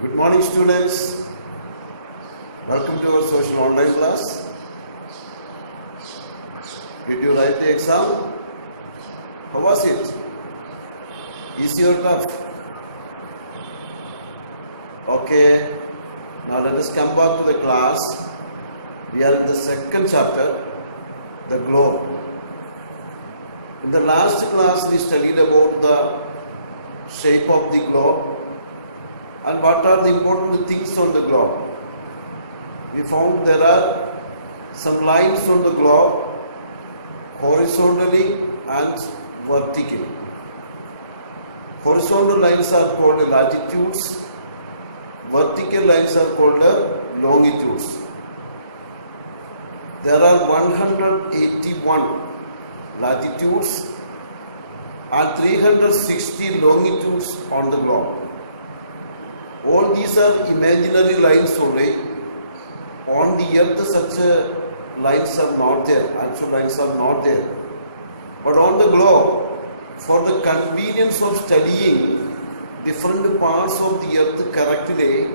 Good morning, students. Welcome to our social online class. Did you write the exam? How was it? Easy or tough? Okay. Now let us come back to the class. We are in the second chapter, the globe. In the last class, we studied about the shape of the globe and what are the important things on the globe. We found there are some lines on the globe horizontally and vertically. Horizontal lines are called latitudes, vertical lines are called longitudes. There are 181 latitudes and 360 longitudes on the globe. All these are imaginary lines only. On the earth such lines are not there, actual lines are not there. But on the globe, for the convenience of studying different parts of the earth correctly,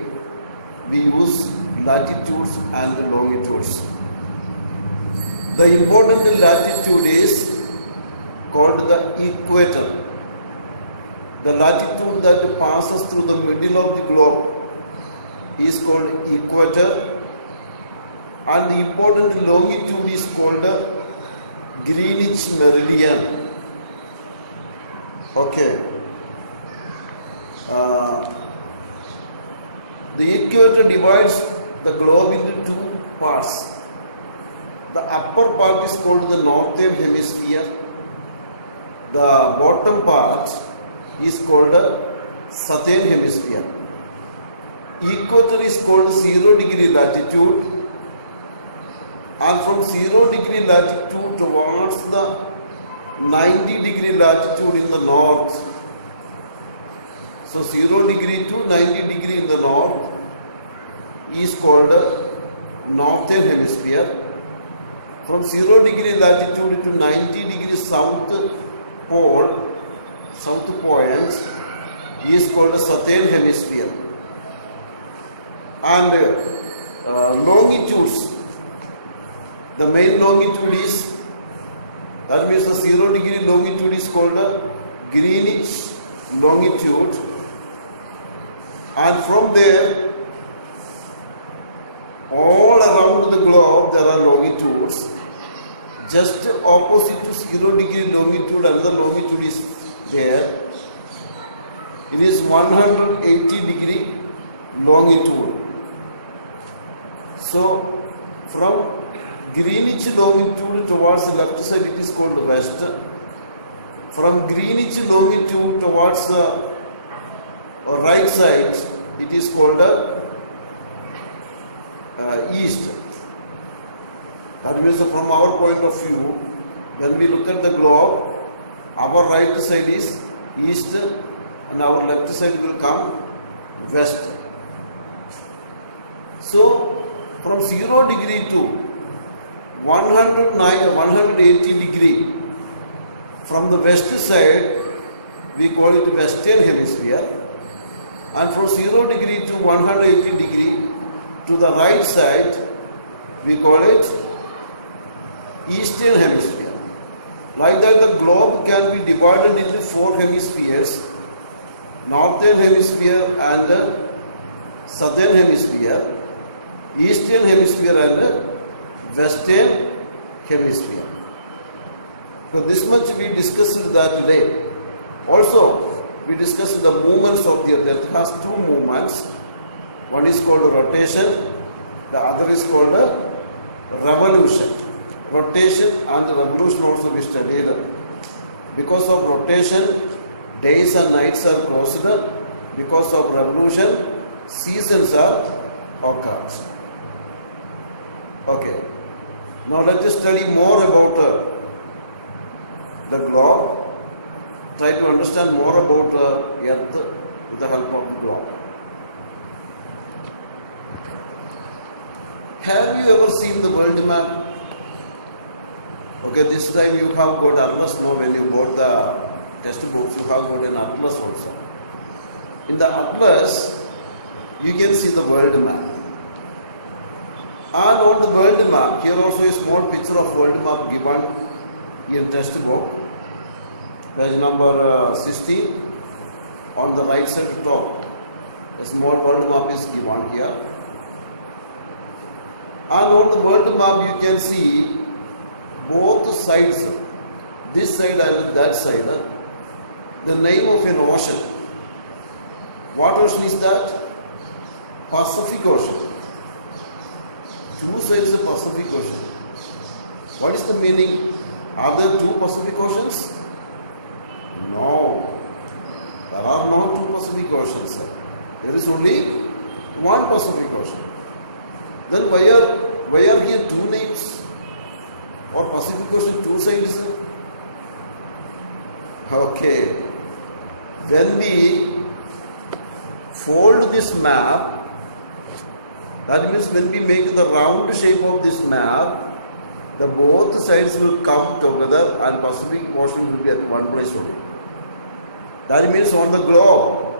we use latitudes and longitudes. The important latitude is called the equator. The latitude that passes through the middle of the globe is called equator, and the important longitude is called Greenwich meridian. Okay. The equator divides the globe into two parts. The upper part is called the northern hemisphere. The bottom part is called southern hemisphere. Equator is called 0 degree latitude, and from 0 degree latitude towards the 90 degree latitude in the north. So 0 degree to 90 degree in the north is called northern hemisphere. From 0 degree latitude to 90 degree south pole, south point is called southern hemisphere. And longitudes, the main longitude is, that means the 0 degree longitude is called Greenwich longitude, and from there all around the globe there are longitudes. Just opposite to 0 degree longitude, another longitude is there. It is 180 degree longitude. So from Greenwich longitude towards the left side it is called west. From Greenwich longitude towards the right side it is called east. That means from our point of view, when we look at the globe, our right side is east and our left side will come west. So from 0 degree to 180 degree, from the west side we call it western hemisphere, and from 0 degree to 180 degree to the right side we call it eastern hemisphere. Like that the globe can be divided into 4 hemispheres, northern hemisphere and southern hemisphere, eastern hemisphere and western hemisphere. So this much we discussed that today. Also we discussed the movements of the earth. Earth has 2 movements. One is called rotation, the other is called revolution. Rotation and revolution also we studied. Because of rotation, days and nights are closed. Because of revolution, seasons are occurred. Okay. Now let us study more about the globe. Try to understand more about Earth with the help of the globe. Have you ever seen the world map? Okay, this time you have got atlas now. When you bought the textbooks, you have got an atlas also. In the atlas, you can see the world map. And on the world map, here also a small picture of world map given in textbook, page number 16, on the right side top. A small world map is given here. And on the world map you can see both sides, this side and that side, the name of an ocean. What ocean is that? Pacific Ocean. Two sides of Pacific Ocean. What is the meaning? Are there two Pacific Oceans? No. There are no two Pacific Oceans. There is only one Pacific Ocean. Then why are here two names? Or Pacific Ocean two sides? Okay. When we fold this map, that means when we make the round shape of this map, the both sides will come together and Pacific Ocean will be at one place only. That means on the globe,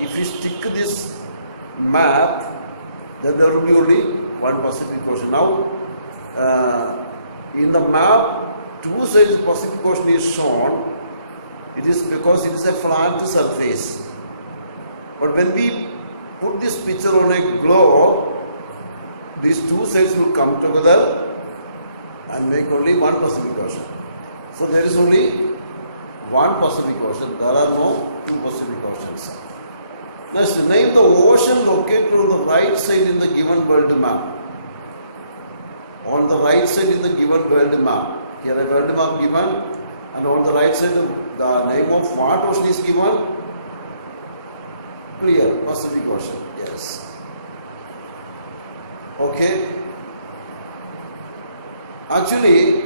if you stick this map, then there will be only one Pacific Ocean. Now, in the map, two sides of Pacific Ocean is shown. It is because it is a flat surface. But when we put this picture on a globe, these two sides will come together and make only one Pacific Ocean. So there is only one Pacific Ocean. There are no two Pacific Oceans. Next, name the ocean located on the right side in the given world map. On the right side in the given world map. Here a world map given, and on the right side the name of what ocean is given? Clear, Pacific Ocean. Yes. Okay. Actually,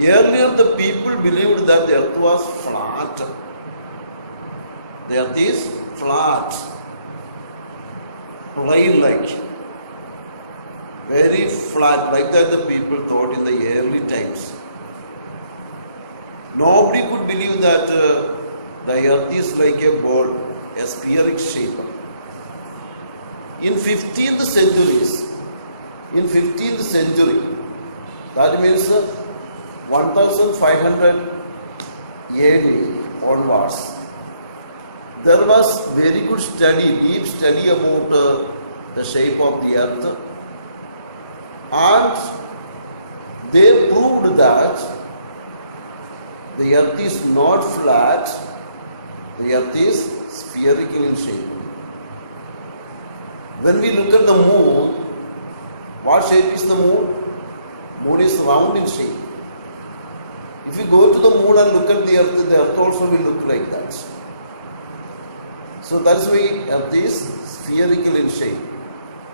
earlier the people believed that the earth was flat. The earth is flat, plain like, very flat, like that the people thought in the early times. Nobody could believe that the earth is like a ball, a spheric shape. In 15th century, that means 1500 AD onwards, there was very good study, deep study about the shape of the earth, and they proved that the earth is not flat, the earth is spherical in shape. When we look at the moon, what shape is the moon? Moon is round in shape. If you go to the moon and look at the earth also will look like that. So that's why earth is spherical in shape.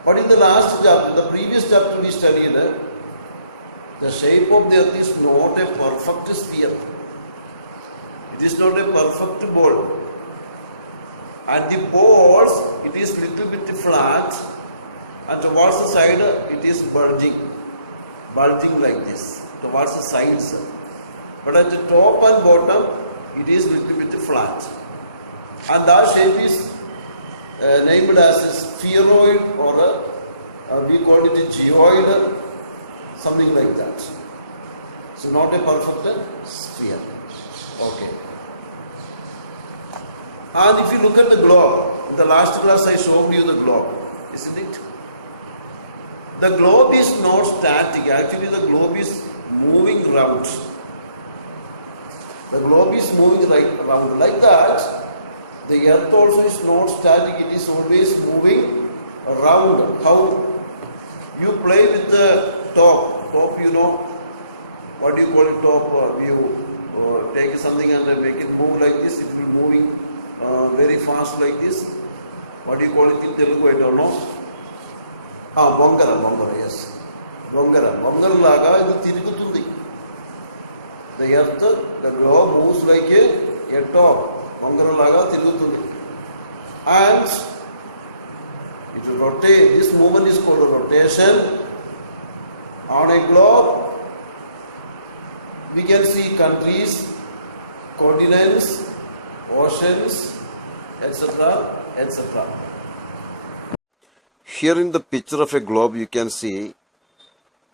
But in the last chapter, the previous chapter we studied, the shape of the earth is not a perfect sphere. It is not a perfect ball. At the poles, it is little bit flat, and towards the side, it is bulging like this, towards the sides. But at the top and bottom, it is little bit flat. And that shape is named as a spheroid, or we call it a geoid, something like that. So not a perfect sphere. Okay. And if you look at the globe, in the last class I showed you the globe, isn't it? The globe is not static. Actually, the globe is moving round. The globe is moving round. Like that, the earth also is not static. It is always moving around. How you play with the top. Top, you know, what do you call it, top? You take something and make it move like this. It will be moving very fast like this. What do you call it in Telugu? I don't know. Bongara, yes. Bongara laga idu tirigutundi. The earth, the globe moves like a top. Bongara laga tirigutundi. And it will rotate. This movement is called a rotation. On a globe, we can see countries, continents, oceans, etc., etc. Here in the picture of a globe, you can see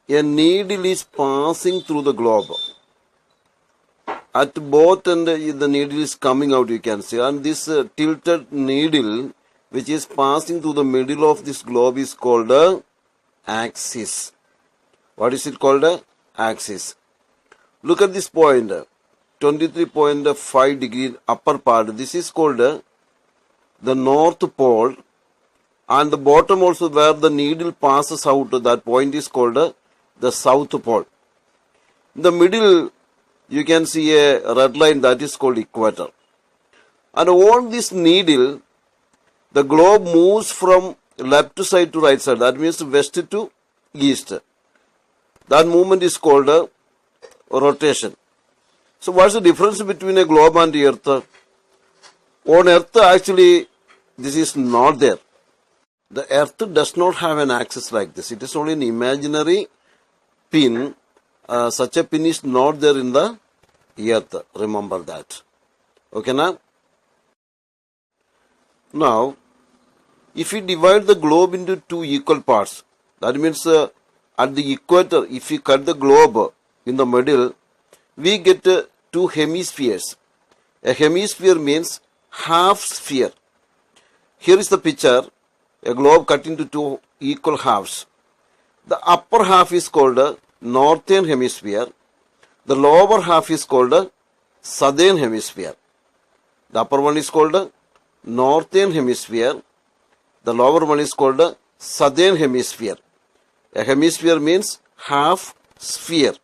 a needle is passing through the globe. At both ends, the needle is coming out, you can see. And this tilted needle, which is passing through the middle of this globe, is called a axis. What is it called? A axis. Look at this point, 23.5 degree upper part. This is called the North Pole. And the bottom also, where the needle passes out, that point is called the South Pole. In the middle, you can see a red line, that is called equator. And on this needle, the globe moves from left side to right side. That means west to east. That movement is called a rotation. So what's the difference between a globe and the earth? On earth, actually, this is not there. The earth does not have an axis like this. It is only an imaginary pin. Such a pin is not there in the earth. Remember that. Okay, now, if we divide the globe into two equal parts, that means at the equator, if we cut the globe in the middle, we get two hemispheres. A hemisphere means half sphere. Here is the picture. A globe cut into two equal halves. The upper half is called northern hemisphere. The lower half is called southern hemisphere. The upper one is called northern hemisphere. The lower one is called southern hemisphere. A hemisphere means half sphere.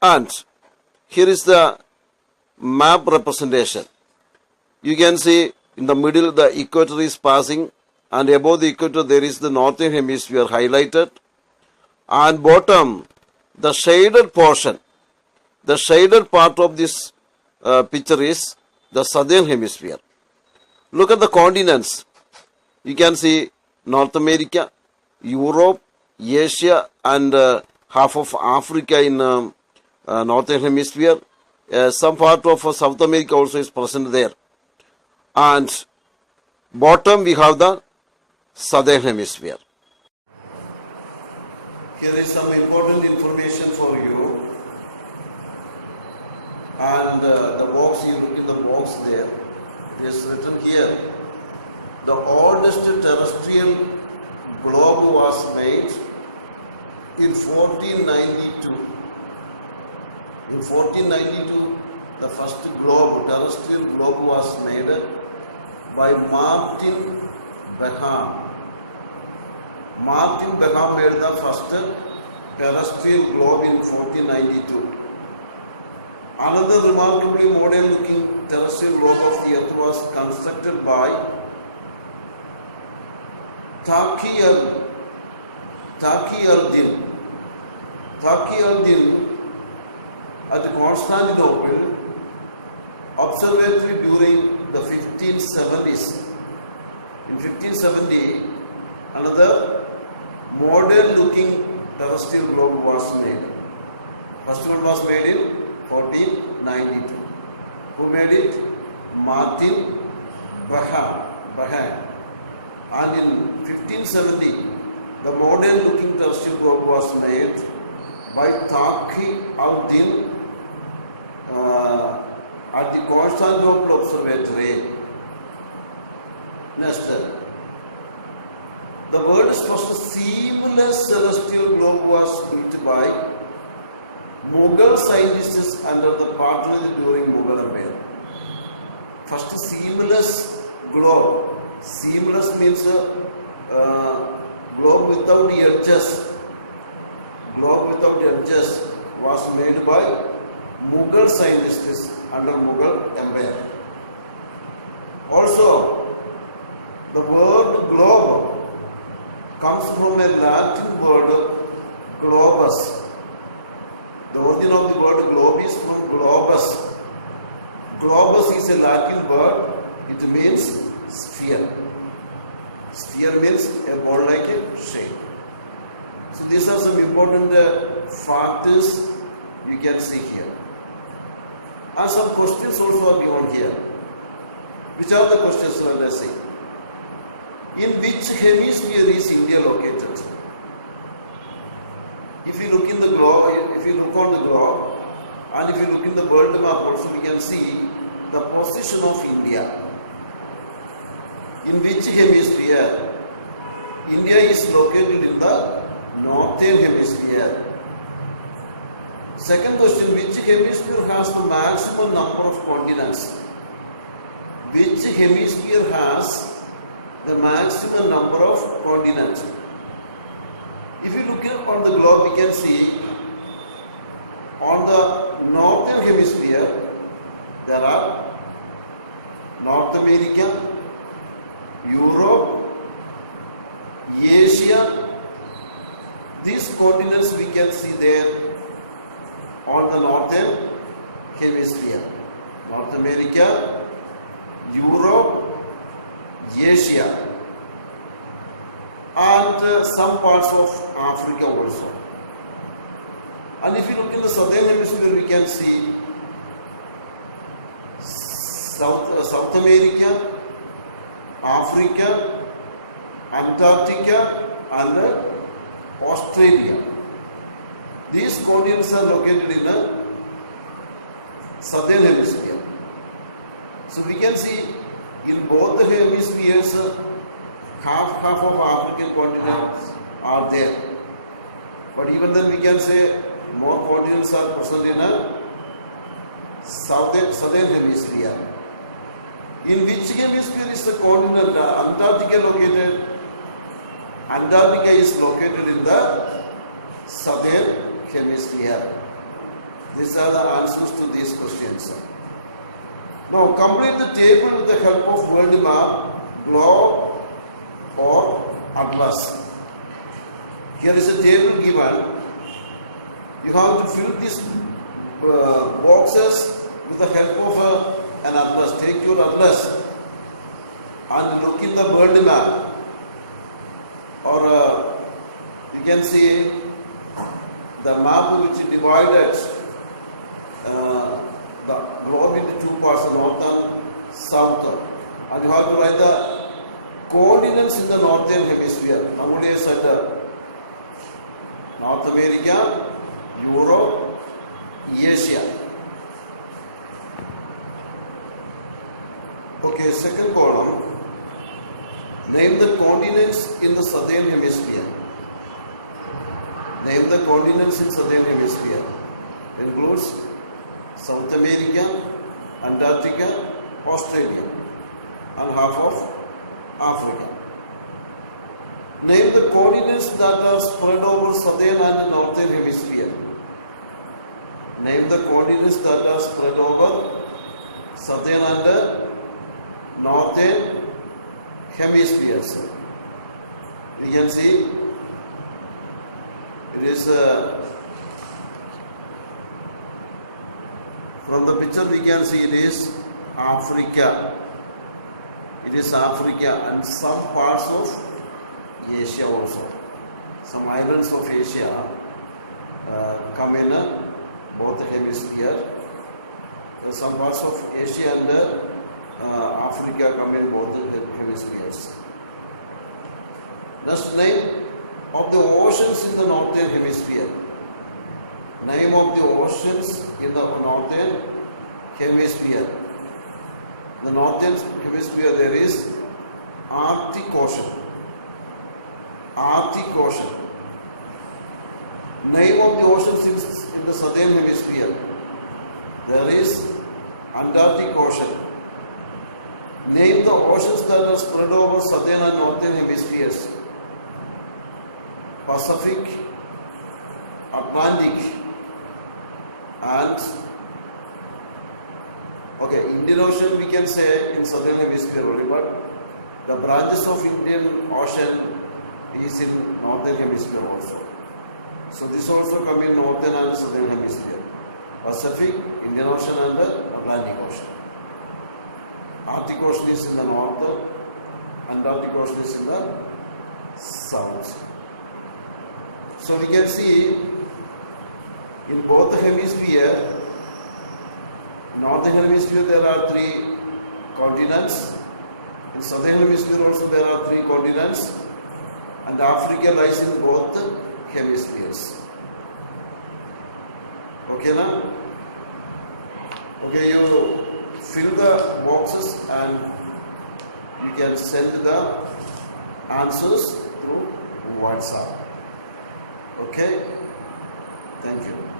And here is the map representation. You can see in the middle the equator is passing, and above the equator there is the northern hemisphere highlighted, and bottom the shaded portion, the shaded part of this picture is the southern hemisphere. Look at the continents. You can see North America, Europe, Asia, and half of Africa in northern hemisphere. Some part of South America also is present there. And bottom we have the southern hemisphere. Here is some important information for you. And the box, you look in the box there, it is written here. The oldest terrestrial globe was made in 1492. In 1492, the first globe, terrestrial globe was made by Martin Beham. Martin Beham made the first terrestrial globe in 1492. Another remarkably modern looking terrestrial globe of the earth was constructed by Taqi al-Din. Taqi al-Din at Constantinople observatory during the 1570s. In 1570, another modern looking terrestrial globe was made. First one was made in 1492. Who made it? Martin Beham. And in 1570, the modern looking terrestrial globe was made by Taqi al-Din at the Constantinople Observatory. Next, the world's first seamless celestial globe was built by Mughal scientists under the patronage during Mughal Empire. First seamless globe. Seamless means globe without edges. Globe without edges was made by Mughal scientists under Mughal Empire. Also, the word globe comes from a Latin word globus. The origin of the word globe is from globus. Globus is a Latin word. It means sphere. Sphere means a ball-like shape. So these are some important factors you can see here. And some questions also are given here. Which are the questions? Let us see. In which hemisphere is India located? If you look in the globe, if you look on the globe, and if you look in the world map also, we can see the position of India. In which hemisphere? India is located in the northern hemisphere. Second question, which hemisphere has the maximum number of continents? Which hemisphere has the maximum number of continents? If you look on the globe, we can see on the northern hemisphere there are North America, Europe, Asia. These continents we can see there on the northern hemisphere. North America, Europe, Asia, and some parts of Africa also. And if you look in the southern hemisphere, we can see South America, Africa, Antarctica, and Australia. These continents are located in the southern hemisphere. So we can see in both the hemispheres, half of African continents are there. But even then we can say more continents are present in a southern hemisphere. In which hemisphere is the continent Antarctica located? Antarctica is located in the southern hemisphere. These are the answers to these questions. Now complete the table with the help of world map, globe or atlas. Here is a table given. You have to fill these boxes with the help of an atlas. Take your atlas and look in the world map, or you can see the map which divided the globe into two parts, north and south, and you have to write the continents in the northern hemisphere. Namudi said North America, Europe, Asia. Okay, second column. Name the continents in the southern hemisphere. Name the continents in southern hemisphere. Includes South America, Antarctica, Australia, and half of Africa. Name the continents that are spread over southern and northern hemisphere. Name the continents that are spread over southern and northern hemispheres. You can see it is from the picture we can see it is Africa. It is Africa and some parts of Asia also. Some islands of Asia come in both hemispheres. Some parts of Asia and Africa come in both hemispheres. Just name of the oceans in the northern hemisphere. Name of the oceans in the northern hemisphere. The northern hemisphere there is Arctic Ocean. Arctic Ocean. Name of the oceans in the southern hemisphere. There is Antarctic Ocean. Name the oceans that are spread over southern and northern hemispheres. Pacific, Atlantic, and Indian Ocean we can say in southern hemisphere only, but the branches of Indian Ocean is in northern hemisphere also. So this also come in northern and southern hemisphere. Pacific, Indian Ocean and Atlantic Ocean. Arctic Ocean is in the north, Antarctic Ocean is in the south. So we can see in both the hemisphere Northern hemisphere there are 3 continents. In southern hemisphere also there are 3 continents, and Africa lies in both hemispheres. Okay, now? Okay, you fill the boxes and you can send the answers through WhatsApp. Okay? Thank you.